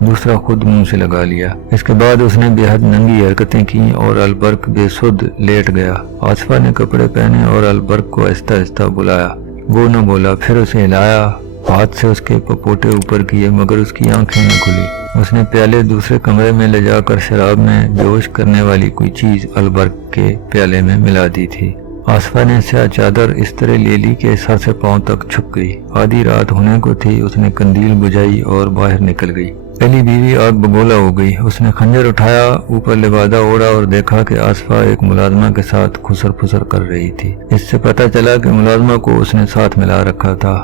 دوسرا خود منہ سے لگا لیا۔ اس کے بعد اس نے بے حد ننگی حرکتیں کی اور البرق بے سدھ لیٹ گیا۔ آصفہ نے کپڑے پہنے اور البرق کو آہستہ آہستہ بلایا۔ وہ نہ بولا، پھر اسے ہلایا، ہاتھ سے اس کے پپوٹے اوپر کیے، مگر اس کی آنکھیں نہ کھلی۔ اس نے پیالے دوسرے کمرے میں لے جا کر شراب میں بیہوش کرنے والی کوئی چیز البرق کے پیالے میں ملا دی تھی۔ آصفہ نے سیاہ چادر اس طرح لے لی کہ سر سے پاؤں تک چھپ گئی۔ آدھی رات ہونے کو تھی۔ اس نے قندیل بجھائی اور باہر نکل گئی۔ پہلی بیوی آگ بگولا ہو گئی۔ اس نے خنجر اٹھایا، اوپر لبادہ اوڑا اور دیکھا کہ آصفہ ایک ملازمہ کے ساتھ خسر پھسر کر رہی تھی۔ اس سے پتہ چلا کہ ملازمہ کو اس نے ساتھ ملا رکھا تھا۔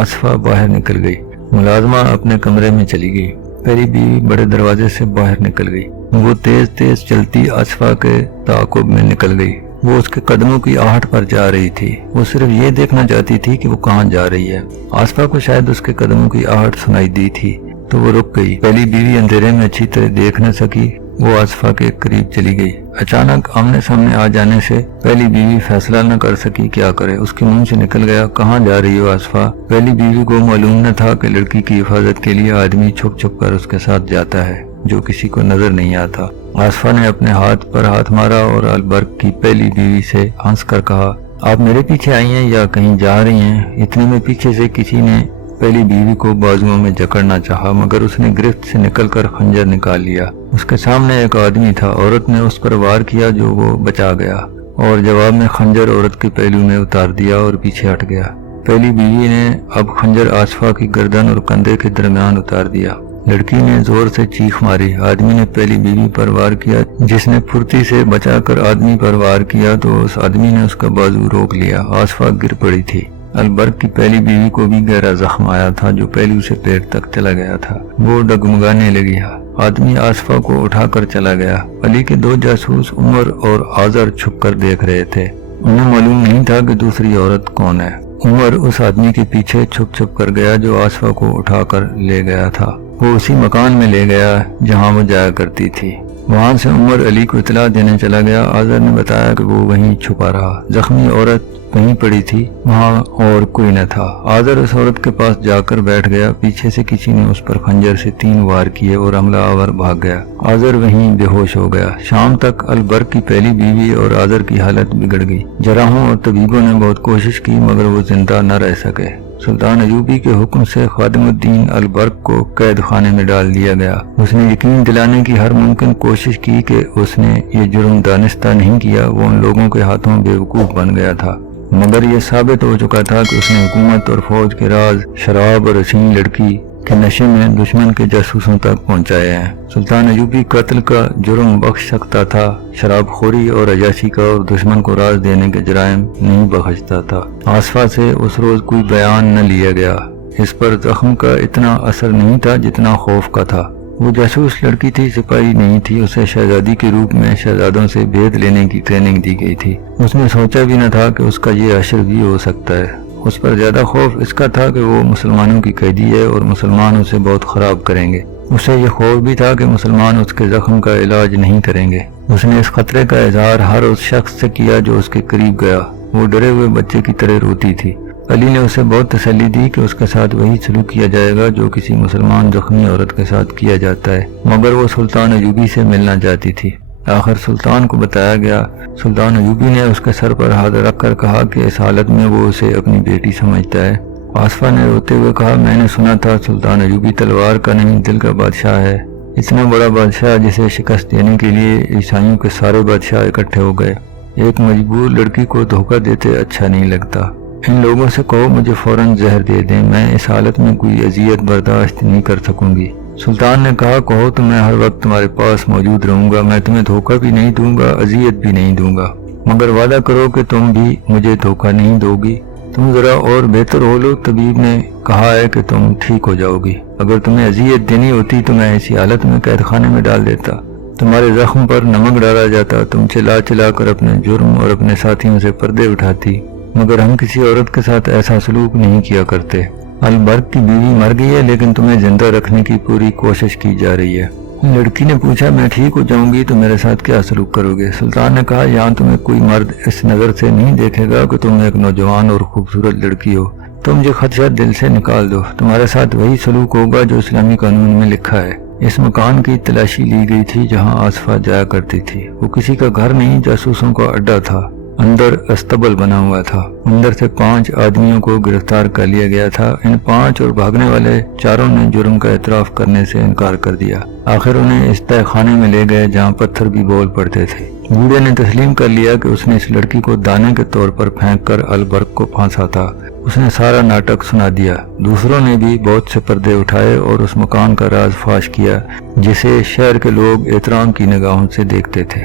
آصفہ باہر نکل گئی۔ ملازمہ اپنے کمرے میں چلی گئی۔ پہلی بیوی بڑے دروازے سے باہر نکل گئی۔ وہ تیز تیز چلتی آصفہ کے تعاقب میں نکل گئی۔ وہ اس کے قدموں کی آہٹ پر جا رہی تھی۔ وہ صرف یہ دیکھنا چاہتی تھی کہ وہ کہاں جا رہی ہے۔ آصفہ کو شاید اس کے قدموں کی آہٹ سنائی دی تھی تو وہ رک گئی۔ پہلی بیوی اندھیرے میں اچھی طرح دیکھ نہ سکی۔ وہ آصفہ کے قریب چلی گئی۔ اچانک آمنے سامنے آ جانے سے پہلی بیوی فیصلہ نہ کر سکی کیا کرے۔ اس کے منہ سے نکل گیا، کہاں جا رہی ہو آصفہ؟ پہلی بیوی کو معلوم نہ تھا کہ لڑکی کی حفاظت کے لیے آدمی چھپ چھپ کر اس کے ساتھ جاتا ہے جو کسی کو نظر نہیں آتا۔ آصفہ نے اپنے ہاتھ پر ہاتھ مارا اور البرق کی پہلی بیوی سے ہنس کر کہا، آپ میرے پیچھے آئی ہیں یا کہیں جا رہی ہیں؟ اتنے میں پیچھے سے کسی نے پہلی بیوی کو بازوؤں میں جکڑنا چاہا، مگر اس نے گرفت سے نکل کر خنجر نکال لیا۔ اس کے سامنے ایک آدمی تھا۔ عورت نے اس پر وار کیا جو وہ بچا گیا اور جواب میں خنجر عورت کے پہلو میں اتار دیا اور پیچھے ہٹ گیا۔ پہلی بیوی نے اب خنجر آصفہ کی گردن اور کندھے کے درمیان اتار دیا۔ لڑکی نے زور سے چیخ ماری۔ آدمی نے پہلی بیوی پر وار کیا۔ جس نے پھرتی سے بچا کر آدمی پر وار کیا تو اس آدمی نے اس کا بازو روک لیا۔ آصفہ گر پڑی تھی۔ البرق کی پہلی بیوی کو بھی گہرا زخم آیا تھا جو پہلو سے پیٹ تک چلا گیا تھا۔ وہ ڈگمگانے لگی۔ آدمی آصفہ کو اٹھا کر چلا گیا۔ علی کے دو جاسوس عمر اور آذر چھپ کر دیکھ رہے تھے۔ انہیں معلوم نہیں تھا کہ دوسری عورت کون ہے۔ عمر اس آدمی کے پیچھے چھپ چھپ کر گیا جو آصفہ کو اٹھا کر لے گیا تھا۔ وہ اسی مکان میں لے گیا جہاں وہ جایا کرتی تھی۔ وہاں سے عمر علی کو اطلاع دینے چلا گیا۔ آذر نے بتایا کہ وہ وہیں چھپا رہا۔ زخمی عورت کہیں پڑی تھی، وہاں اور کوئی نہ تھا۔ آذر اس عورت کے پاس جا کر بیٹھ گیا۔ پیچھے سے کسی نے اس پر خنجر سے 3 وار کیے اور حملہ آور بھاگ گیا۔ آذر وہیں بے ہوش ہو گیا۔ شام تک البرق کی پہلی بیوی اور آذر کی حالت بگڑ گئی۔ جراحوں اور طبیبوں نے بہت کوشش کی مگر وہ زندہ نہ رہ سکے۔ سلطان ایوبی کے حکم سے خادم الدین البرق کو قید خانے میں ڈال دیا گیا۔ اس نے یقین دلانے کی ہر ممکن کوشش کی کہ اس نے یہ جرم دانستہ نہیں کیا، وہ ان لوگوں کے ہاتھوں بے وقوف بن گیا تھا، مگر یہ ثابت ہو چکا تھا کہ اس نے حکومت اور فوج کے راز شراب اور حسین لڑکی کے نشے میں دشمن کے جاسوسوں تک پہنچائے ہیں۔ سلطان ایوبی قتل کا جرم بخش سکتا تھا، شراب خوری اور عیاشی کا اور دشمن کو راز دینے کے جرائم نہیں بخشتا تھا۔ آصفہ سے اس روز کوئی بیان نہ لیا گیا۔ اس پر زخم کا اتنا اثر نہیں تھا جتنا خوف کا تھا۔ وہ جاسوس لڑکی تھی، سپاہی نہیں تھی۔ اسے شہزادی کے روپ میں شہزادوں سے بھید لینے کی ٹریننگ دی گئی تھی۔ اس نے سوچا بھی نہ تھا کہ اس کا یہ حشر بھی ہو سکتا ہے۔ اس پر زیادہ خوف اس کا تھا کہ وہ مسلمانوں کی قیدی ہے اور مسلمان اسے بہت خراب کریں گے۔ اسے یہ خوف بھی تھا کہ مسلمان اس کے زخم کا علاج نہیں کریں گے۔ اس نے اس خطرے کا اظہار ہر اس شخص سے کیا جو اس کے قریب گیا۔ وہ ڈرے ہوئے بچے کی طرح روتی تھی۔ علی نے اسے بہت تسلی دی کہ اس کے ساتھ وہی سلوک کیا جائے گا جو کسی مسلمان زخمی عورت کے ساتھ کیا جاتا ہے، مگر وہ سلطان ایوبی سے ملنا چاہتی تھی۔ آخر سلطان کو بتایا گیا۔ سلطان ایوبی نے اس کے سر پر ہاتھ رکھ کر کہا کہ اس حالت میں وہ اسے اپنی بیٹی سمجھتا ہے۔ آصفہ نے روتے ہوئے کہا، میں نے سنا تھا سلطان ایوبی تلوار کا نہیں دل کا بادشاہ ہے، اتنا بڑا بادشاہ جسے شکست دینے کے لیے عیسائیوں کے سارے بادشاہ اکٹھے ہو گئے۔ ایک مجبور لڑکی کو دھوکہ دیتے اچھا نہیں لگتا۔ ان لوگوں سے کہو مجھے فوراً زہر دے دیں، میں اس حالت میں کوئی اذیت برداشت نہیں کر سکوں گی۔ سلطان نے کہا، کہو تو میں ہر وقت تمہارے پاس موجود رہوں گا، میں تمہیں دھوکہ بھی نہیں دوں گا، اذیت بھی نہیں دوں گا، مگر وعدہ کرو کہ تم بھی مجھے دھوکہ نہیں دو گی۔ تم ذرا اور بہتر ہو لو، طبیب نے کہا ہے کہ تم ٹھیک ہو جاؤ گی۔ اگر تمہیں اذیت دینی ہوتی تو میں اسی حالت میں قید خانے میں ڈال دیتا، تمہارے زخم پر نمک ڈالا جاتا، تم چلا چلا کر اپنے جرم اور اپنے ساتھیوں سے پردے اٹھاتی، مگر ہم کسی عورت کے ساتھ ایسا سلوک نہیں کیا کرتے۔ البرق کی بیوی مر گئی ہے لیکن تمہیں زندہ رکھنے کی پوری کوشش کی جا رہی ہے۔ لڑکی نے پوچھا، میں ٹھیک ہو جاؤں گی تو میرے ساتھ کیا سلوک کرو گے؟ سلطان نے کہا، یہاں تمہیں کوئی مرد اس نظر سے نہیں دیکھے گا کہ تم ایک نوجوان اور خوبصورت لڑکی ہو، تم جو خدشہ دل سے نکال دو، تمہارے ساتھ وہی سلوک ہوگا جو اسلامی قانون میں لکھا ہے۔ اس مکان کی تلاشی لی گئی تھی جہاں آصفہ جایا کرتی تھی۔ وہ کسی کا گھر نہیں، جاسوسوں کا اڈا تھا۔ اندر استبل بنا ہوا تھا۔ اندر سے 5 آدمیوں کو گرفتار کر لیا گیا تھا۔ ان 5 اور بھاگنے والے چاروں نے جرم کا اعتراف کرنے سے انکار کر دیا۔ آخر انہیں اس تہہ خانے میں لے گئے جہاں پتھر بھی بول پڑتے تھے۔ بوڑھے نے تسلیم کر لیا کہ اس نے اس لڑکی کو دانے کے طور پر پھینک کر البرق کو پھانسا تھا۔ اس نے سارا ناٹک سنا دیا۔ دوسروں نے بھی بہت سے پردے اٹھائے اور اس مکان کا راز فاش کیا جسے شہر کے لوگ احترام کی نگاہوں سے دیکھتے تھے۔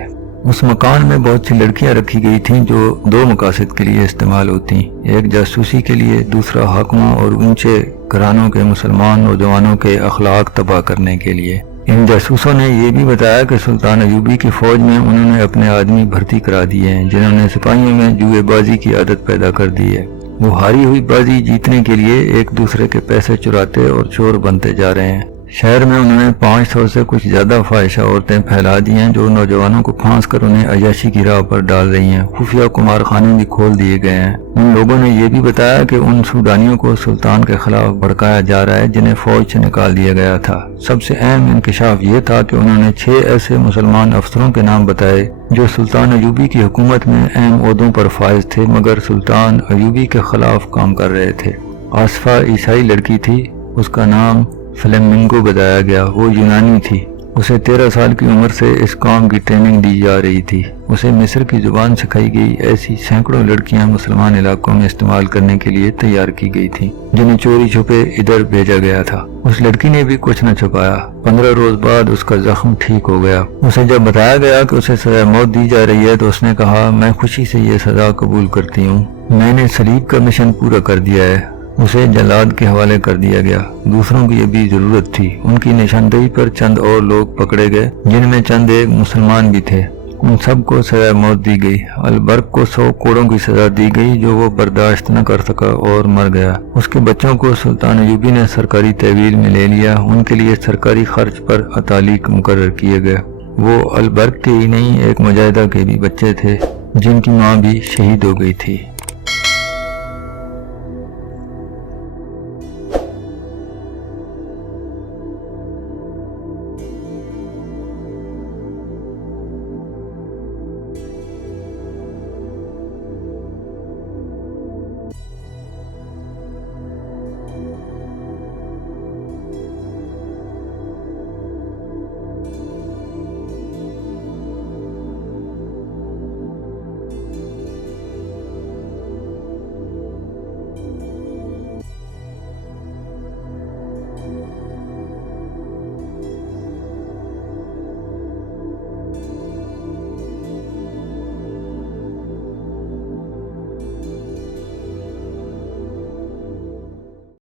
اس مکان میں بہت سی لڑکیاں رکھی گئی تھیں جو 2 مقاصد کے لیے استعمال ہوتی، ایک جاسوسی کے لیے، دوسرا حاکموں اور اونچے گھرانوں کے مسلمان نوجوانوں کے اخلاق تباہ کرنے کے لیے۔ ان جاسوسوں نے یہ بھی بتایا کہ سلطان ایوبی کی فوج میں انہوں نے اپنے آدمی بھرتی کرا دیے ہیں جنہوں نے سپاہیوں میں جوئے بازی کی عادت پیدا کر دی ہے۔ وہ ہاری ہوئی بازی جیتنے کے لیے ایک دوسرے کے پیسے چراتے اور چور بنتے جا رہے ہیں۔ شہر میں انہوں نے 500 سے کچھ زیادہ فاحشہ عورتیں پھیلا دی ہیں جو نوجوانوں کو پھانس کر انہیں عیاشی کی راہ پر ڈال رہی ہیں۔ خفیہ کمار خانے بھی کھول دیے گئے ہیں۔ ان لوگوں نے یہ بھی بتایا کہ ان سوڈانیوں کو سلطان کے خلاف بھڑکایا جا رہا ہے جنہیں فوج سے نکال دیا گیا تھا۔ سب سے اہم انکشاف یہ تھا کہ انہوں نے 6 ایسے مسلمان افسروں کے نام بتائے جو سلطان ایوبی کی حکومت میں اہم عہدوں پر فائز تھے مگر سلطان ایوبی کے خلاف کام کر رہے تھے۔ آصفہ عیسائی لڑکی تھی۔ اس کا نام فلیمنگو بتایا گیا۔ وہ یونانی تھی۔ اسے 13 سال کی عمر سے اس کام کی ٹریننگ دی جا رہی تھی۔ اسے مصر کی زبان سکھائی گئی۔ ایسی سینکڑوں لڑکیاں مسلمان علاقوں میں استعمال کرنے کے لیے تیار کی گئی تھیں جنہیں چوری چھپے ادھر بھیجا گیا تھا۔ اس لڑکی نے بھی کچھ نہ چھپایا۔ 15 روز بعد اس کا زخم ٹھیک ہو گیا۔ اسے جب بتایا گیا کہ اسے سزائے موت دی جا رہی ہے تو اس نے کہا، میں خوشی سے یہ سزا قبول کرتی ہوں۔ میں نے صلیب کا مشن پورا کر دیا ہے۔ اسے جلاد کے حوالے کر دیا گیا۔ دوسروں کی ابھی ضرورت تھی۔ ان کی نشاندہی پر چند اور لوگ پکڑے گئے جن میں چند ایک مسلمان بھی تھے۔ ان سب کو سزائے موت دی گئی۔ البرق کو 100 کوڑوں کی سزا دی گئی جو وہ برداشت نہ کر سکا اور مر گیا۔ اس کے بچوں کو سلطان ایوبی نے سرکاری تحویل میں لے لیا۔ ان کے لیے سرکاری خرچ پر اتالیق مقرر کیے گئے۔ وہ البرق کے ہی نہیں، ایک مجاہدہ کے بھی بچے تھے جن کی ماں بھی شہید ہو گئی تھی۔